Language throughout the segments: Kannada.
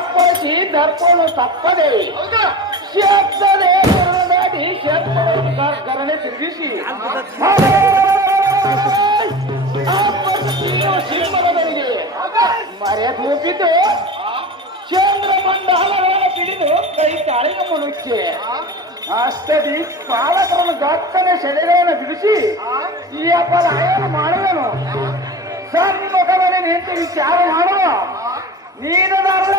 ಅಪ್ಪಳಿಸಿ ದರ್ಪಣ ತಪ್ಪದೆ. ಶಬ್ದದೇ ದಾಟಿ ಶಬ್ದ ಕರಣೆ ತಿರುಗಿಸಿ. ಸಿಂಹದವರಿಗೆ ಮರೆ ತೂಪಿದ್ದು ಚಂದ್ರಮಂಡಲವನ್ನು ತಿಳಿದು ಕೈ ಕಾಳಿನ ಮನುಷ್ಯ. ಅಷ್ಟದಿ ಪಾಲಕರನ್ನು ದಕ್ಕನೆ ಸೆಳೆಗಳನ್ನು ಬಿಡಿಸಿ ಈ ಅಪ್ಪದ ಆಯನ ಮಾಡುವನು ಸನ್ಮುಖದಲ್ಲಿ ನಿಂತು ವಿಚಾರ ಮಾಡುವ ನೀನು ನನ್ನ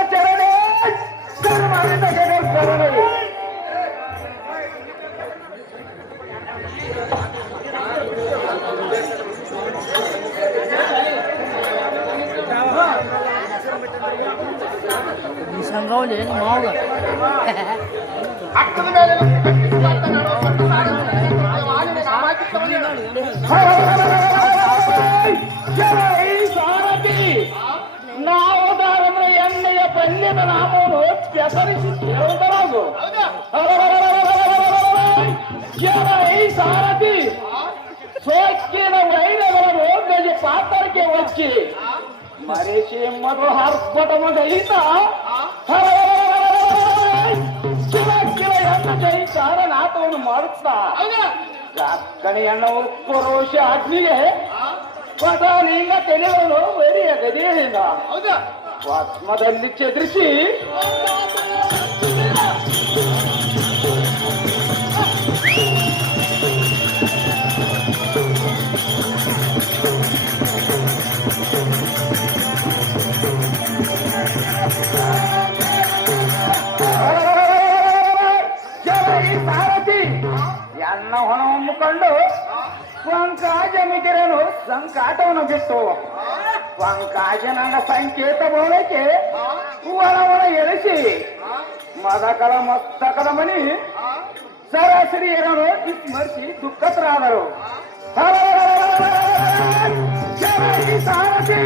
ಜೈ ಸಾರಥಿ ನಾವು ದಾರನ ಎಣ್ಣೆಯ ಪಲ್ಯದ ನಾಮವನ್ನು ಹೆಸರಿಸಿ ಕೇಳುವುದರಾಗು ಹೌದಾ ಜೈ ಸಾರಥಿ ಸೋಕ್ಕಿನ ವೈರಗಳನ್ನು ಪಾತ್ರಕ್ಕೆ ಒಚ್ಚಿ ಮರೇಶಿ ಮರು ಹರ್ಪಟ ಮಗೈತ ಕಿಲ ಕಿಲ ಎನ್ನ ಜೈ ಸಾರನಾಥವನ್ನು ಮಾಡುತ್ತಾ. ಕಣಿ ಅಣ್ಣ ಉಪ್ಪು ರೋಷ ಅಗ್ನಿಗೆ ಪದಾನಿಂದ ತೆನೆಗಳು ಬರಿಯ ಗದಿಯಿಂದ ಹೌದಾ? ಆತ್ಮದಲ್ಲಿ ಚದುರಿಸಿ ಹೊಣ ಹೊಮ್ಮಿಕೊಂಡು ಪಂಕಾಜ ಮಿಗಿರನು ಸಂಕಾಟವನ್ನು ಬಿಟ್ಟು ಪಂಕಾಜನನ್ನ ಸಂಕೇತ ಬೋಳಕ್ಕೆ ಒಳವಳ ಎಳಿಸಿ ಮದಕಳ ಮಸ್ತಕದ ಮನಿ ಸರಾಸರಿ ಏನೋ ವಿಸ್ಮರಿಸಿ ದುಃಖತರಾದರು ಜೈ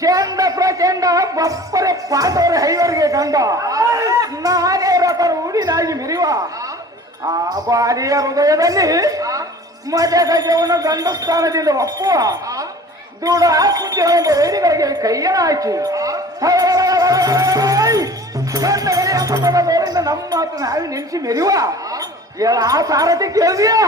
ಚಂದ ಪ್ರಚಂಡ ಬಪ್ಪರೆ ಪಾಂಡವರ ಹೈವರಿಗೆ ಗಂಡ. ನಾನೇ ರಥರು ಊರಿನಾಗಿ ಮಿರಿವ. ಆ ಬಾರಿಯ ಹೃದಯದಲ್ಲಿ ಮಜಗ ಜೀವನ ಗಂಡ ಸ್ಥಾನದಿಂದ ಒಪ್ಪುವ ದೂಡ ಸುದ್ದಿಗಳ ವೈರಿಗಳಿಗೆ ಕೈಯ ಹಾಕಿ. ಮೇಲಿಂದ ನಮ್ಮ ಮಾತು ನಾವಿ ನೆನೆಸಿ ಮೆರಿವ ಆ ಸಾರಥಿ ಕೇಳಿದ್ಯಾ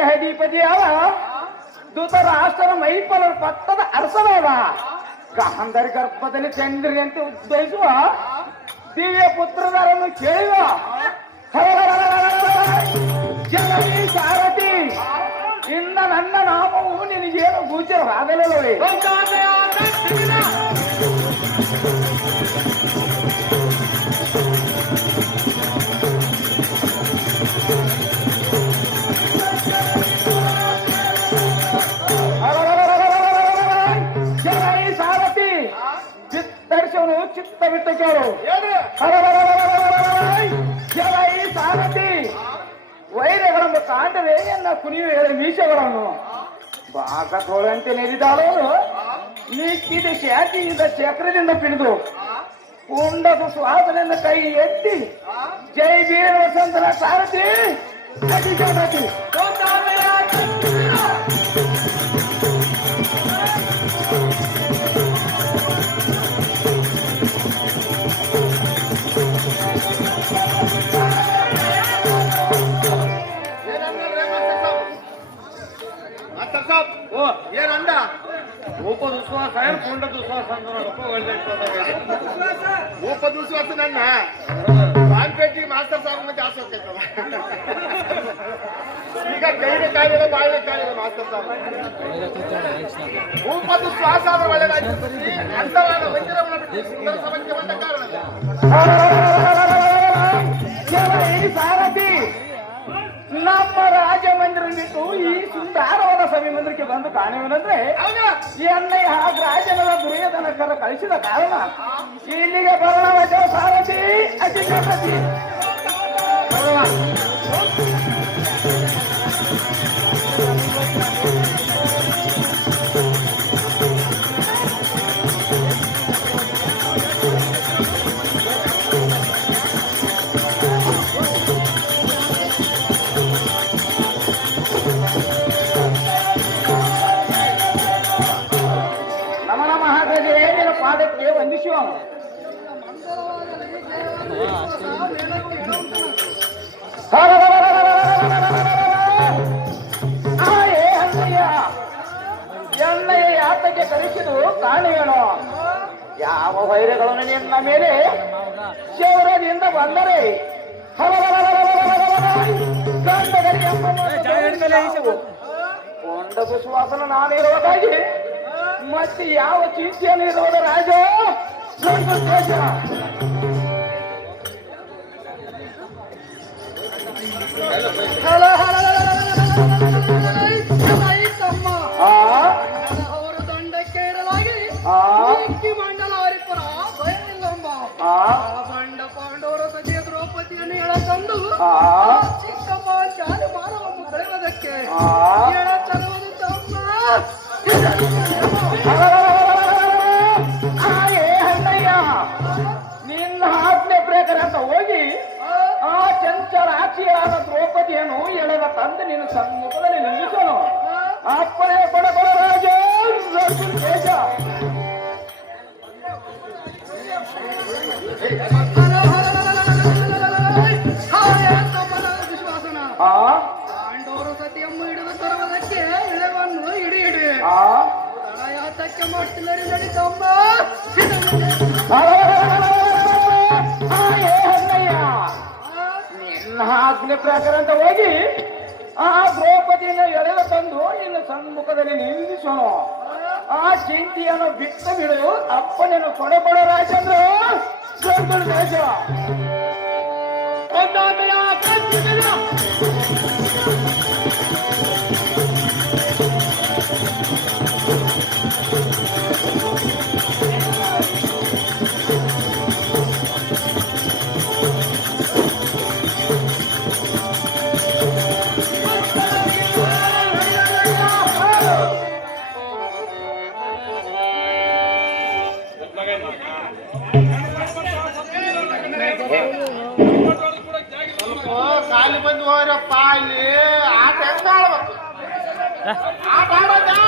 ಭೂಮಂಡಲಕ್ಕೆ ಅಧಿಪತಿ ಅವ ಧೃತರಾಷ್ಟ್ರನ ಮೈಪಲ ಪಟ್ಟದ ಅರಸನಾದ ಗಾಂಧರ್ ಗರ್ಭದಲ್ಲಿ ಚಂದ್ರಿಯಂತೆ ಉದ್ಭವಿಸುವ ದಿವ್ಯ ಪುತ್ರರನ್ನು ಕೇಳುವ ಜೈ ಸಾರಥಿ ಇನ್ನ ನನ್ನ ನಾಮವು ನಿನಗೇನು ಗೋಚರವಾಗಲಿಲ್ಲವೇ ಚಿತ್ತರಿಸವನು ಚಿತ್ತ ಬಿಟ್ಟು ಕೇಳು ಹೇಳ್ರಿ ಜೈ ಸಾರಥಿ ವೈರ್ಯಗಳನ್ನು ಕಾಂಡವೇ ಎನ್ನ ಕುಣಿಯು ಹೇಳಿ ಮೀಸಗಳನ್ನು ಬಾಕತೋಳಂತೆ ನೆರಿದಾಳವನು ನಿಕ್ಕಿದ ಶಾತಿಯಿಂದ ಚಕ್ರದಿಂದ ಪಿಡಿದು ಕುಂಡದ ಶ್ವಾಸನೆಯಿಂದ ಕೈ ಎತ್ತಿ ಜೈ ವೀರ ವಸಂತನ ಸಾರಥಿ ಏನಂದ ರೂಪದ ವಿಶ್ವಾಸ ಏನು ಕುಂಡದ ವಿಶ್ವಾಸ ಅಂತ ನೋಡಪ್ಪ ಒಳ್ಳೆ ಊಪದ ವಿಶ್ವಾಸ ನನ್ನ ಬಾಲ್ಪೇಟಿ ಮಾಸ್ತರ್ ಸಾಬ್ ಮತ್ತೆ ಆಸೆ ಹೋಗ್ತೈತಲ್ಲ ಈಗ ಕೈಗೆ ಕಾಯಿಲ್ಲ ಬಾಯಿಗೆ ಕಾಯಿಲ್ಲ ಮಾಸ್ತರ್ ಸಾಬ್ ಊಪದ ಶ್ವಾಸ ಆದ್ರೆ ಒಳ್ಳೆದಾಗ್ತದೆ ಅಂತವಾದ ಮಂದಿರವನ್ನು ಬಿಟ್ಟು ಸುಂದರ ಸಮಾಜಕ್ಕೆ ಬಂದ ಕಾರಣ ಜೈ ಸಾರಥಿ ನಮ್ಮ ರಾಜ ಮಂದಿರ ಬಿಟ್ಟು ಈ ಸುಂದರವಾದ ಸಭೆ ಮಂದಿರಕ್ಕೆ ಬಂದು ಹೌದಾ. ಈ ಅಣ್ಣಯ್ಯ ಆ ರಾಜನದ ದುರ್ಯೋಧನಕರ ಕಳಿಸಿದ ಕಾರಣ ಇಲ್ಲಿಗೆ ಬರೋಣ ಸಾರಥಿ ಅತಿ ಎಣ್ಣೆಯ ಯಾತಕ್ಕೆ ಕರೆಸಿದು ಕಾಣುವೇನು ಯಾವ ವೈರಗಳು ನಿನ್ನ ಮೇಲೆ ಶಿವರಾಜಿಯಿಂದ ಬಂದರೆ ಕೊಂಡ ವಿಶ್ವಾಸನ ನಾನಿರುವುದಾಗಿ, ಮತ್ತೆ ಯಾವ ಚಿಂತೆಯನ್ನು ಇರುವುದು ರಾಜ? ಅವರ ದಂಡಕ್ಕೆ ಇಡಲಾಗಿ ಆ. ಬೆಂಕಿ ಮಂಡಲಾರಿಪುರ ಬಯಲಿಲ್ಲಮ್ಮ ಬಂಡ ಪಾಂಡವರ ಆ ತಮ್ಮ ದ್ರೌಪದಿಯನ್ನು ಎಳೆದ ತಂದು ನಿನ್ನ ಸಮ್ಮುಖದಲ್ಲಿ ನಿಲ್ಲಿಸೋನು ಅಪ್ಪನೇ ಕೊಡ ಕೊಡ ರಾಜ ರಘುಲ್ ದೇಶ ತಮ್ಮನ ವಿಶ್ವಾಸನ ಆ ಪಾಂಡವರ ಸತಿಯಮ್ಮ ಹಿಡಿದು ತರುವುದಕ್ಕೆ ಇಳೆವನ್ನು ಹಿಡಿ ಹಿಡಿ ಆ ಯಾತಕ್ಕೆ ಮಾಡ್ತಿಲ್ಲರಿ ನಡಿ ತಮ್ಮ ಆಜ್ಞೆ ಪ್ರಕಾರ ಅಂತ ಹೋಗಿ ಆ ದ್ರೌಪದಿಯನ್ನು ಎಳೆದು ತಂದು ನಿನ್ನ ಸಮ್ಮುಖದಲ್ಲಿ ನಿಲ್ಲಿಸೋಣ ಆ ಚಿಂತೆಯನ್ನು ಬಿಟ್ಟು ಬಿಡು. ಅಪ್ಪನನ್ನು ಕೊಡಬಡ ರಾಜೇಂದ್ರ. ಗಂಗಲ್ ಹೋರಪ್ಪ ಇಲ್ಲಿ ಆಟ ಹೆಂಗ್ ಆಡ್ಬೇಕು ಆಟ ಆಡೋದಾ